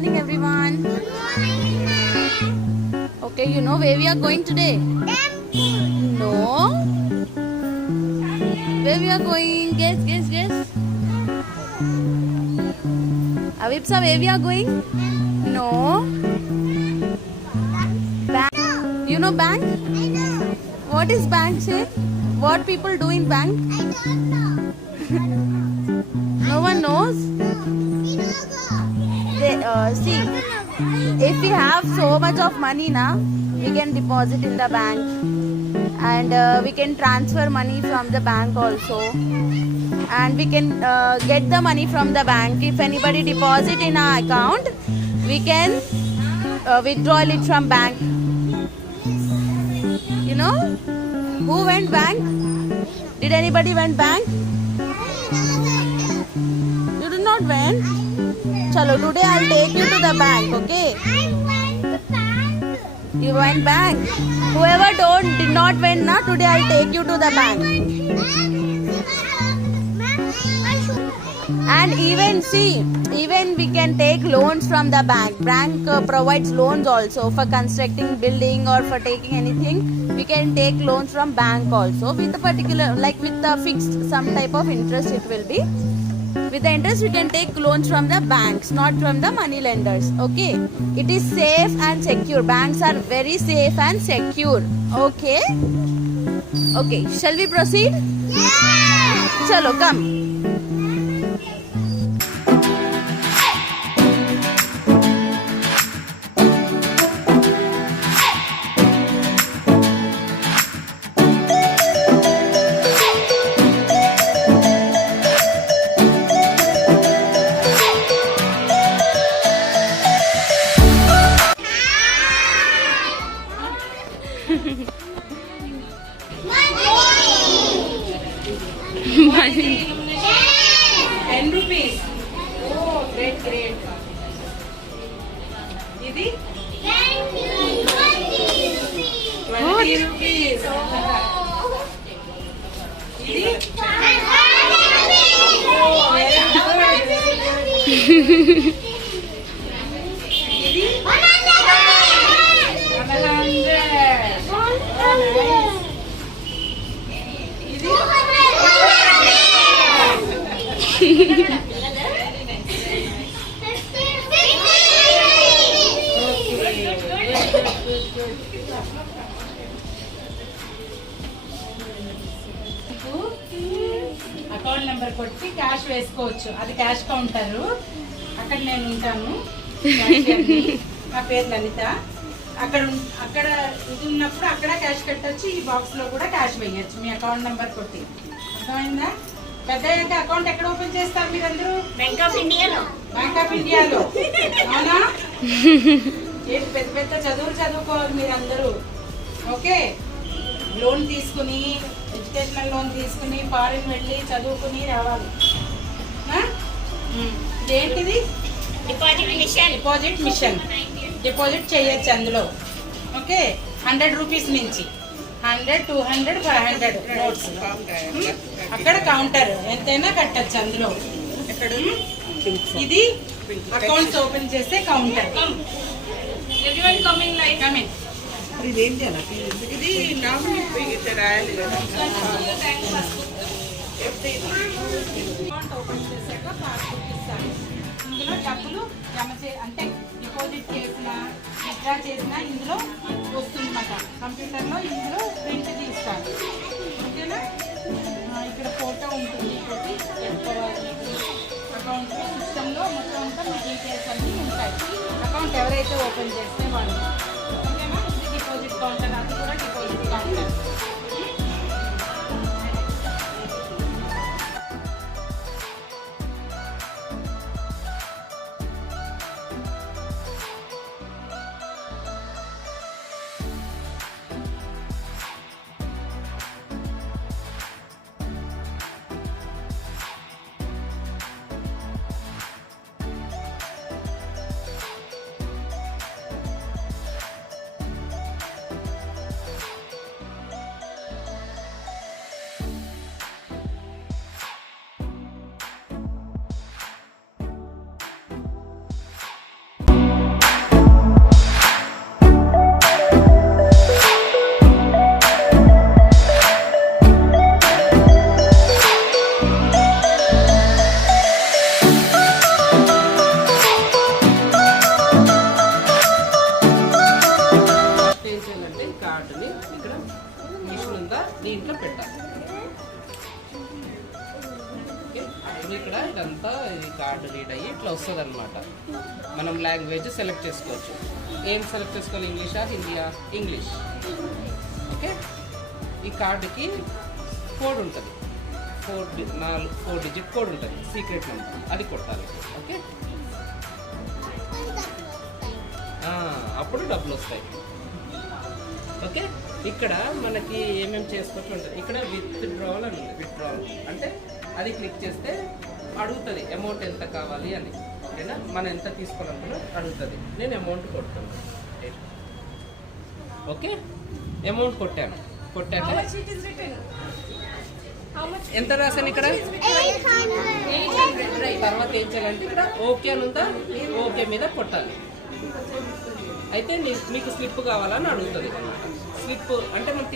morning, everyone. Okay, you know where we are going today? No. Where we are going? Guess. Avipsa, where we are going? No. Bank. You know bank? What is bank, say? What people do in bank? No one knows? See, if we have so much of money now, we can deposit in the bank, and we can transfer money from the bank also, and we can get the money from the bank. If anybody deposit in our account, we can withdraw it from bank. You know who went bank? Did anybody went bank? You did not went. Chalo, today I'll take you to the bank, okay? You went bank. Whoever did not went now, today I'll take you to the bank. And even we can take loans from the bank. Bank provides loans also for constructing building or for taking anything. We can take loans from bank also with a particular, like with a fixed some type of interest it will be. With the interest, we can take loans from the banks, not from the money lenders. Okay, it is safe and secure. Banks are very safe and secure. Okay. Shall we proceed? Yeah. Chalo, come. Money. 10 rupees. Oh, great. Idi? 20 rupees. Oh. Idi? Oh, very good. Idi? 100. Account number కొట్టి cash వేసుకోవచ్చు. అది cash counter. అక్కడ నేను ఉంటాను. నా పేరు లలిత. అక్కడ ఇది ఉన్నప్పుడు అక్కడ క్యాష్ కట్టొచ్చు. ఈ బాక్స్ లో కూడా క్యాష్ వేయచ్చు మీ అకౌంట్ నెంబర్ కొట్టి. అర్థమైందా? పెద్ద అకౌంట్ ఎక్కడ ఓపెన్ చేస్తారు మీరందరూ? బ్యాంక్ ఆఫ్ ఇండియాలో. అవునా? పెద్ద చదువుకోవాలి మీరందరూ. ఓకే, లోన్ తీసుకుని, ఎడ్యుకేషనల్ లోన్ తీసుకుని ఫారిన్ వెళ్ళి చదువుకుని రావాలి. ఇదేంటిది? Deposit machine. డిపాజిట్ చేయొచ్చు అందులో. ఓకే, 100 రూపీస్ నుంచి 100, 200, 500 నోట్స్. అక్కడ కౌంటర్ ఎంతైనా కట్టచ్చు అందులో. ఇది అకౌంట్స్ ఓపెన్ చేస్తే కౌంటర్. ఇది రాయాలి కదా. అకౌంట్ ఓపెన్ చేశాక పాస్బుక్ ఇస్తాను. ఇందులో డబ్బులు జమ అంటే డిపాజిట్ చేసినా విత్డ్రా చేసినా ఇందులో వస్తుందన్నమాట. కంప్యూటర్లో ఇందులో ప్రింట్ తీస్తాను. ఓకేనా? ఇక్కడ ఫోటో ఉంటుంది. అకౌంట్ సిస్టంలో మొత్తం అంతా మీ డీటెయిల్స్ అన్నీ ఉంటాయి. అకౌంట్ ఎవరైతే ఓపెన్ చేస్తే వాళ్ళు. ఓకేనా? ఇది డిపాజిట్ కౌంటర్. అది కూడా డిపాజిట్ కౌంటర్. మనం లాంగ్వేజ్ సెలెక్ట్ చేసుకోవచ్చు. ఏం సెలెక్ట్ చేసుకోవాలి, ఇంగ్లీషా హిందీయా? ఇంగ్లీష్. ఓకే, ఈ కార్డుకి కోడ్ ఉంటుంది, 4 డిజిట్ కోడ్ ఉంటుంది, సీక్రెట్ నెంబర్, అది కొట్టాలి. ఓకే, అప్పుడు డబ్బులు వస్తాయి. ఓకే, ఇక్కడ మనకి ఏమేమి చేసుకోవచ్చు ఉంటుంది. ఇక్కడ విత్డ్రావల్ అని ఉంది. విత్డ్రావల్ అంటే అది క్లిక్ చేస్తే అడుగుతుంది అమౌంట్ ఎంత కావాలి అని. ఓకేనా, మనం ఎంత తీసుకోవాలనుకున్నా అడుగుతుంది. నేను అమౌంట్ కొడుతున్నాను. ఓకే, అమౌంట్ కొట్టాను. కొట్టాక ఎంత రాశాను ఇక్కడ. తర్వాత ఏం చేయాలంటే ఇక్కడ ఓకే అని ఉందా, ఓకే మీద కొట్టాలి. అయితే మీకు స్లిప్ కావాలని అడుగుతుంది. స్లిప్ అంటే మనం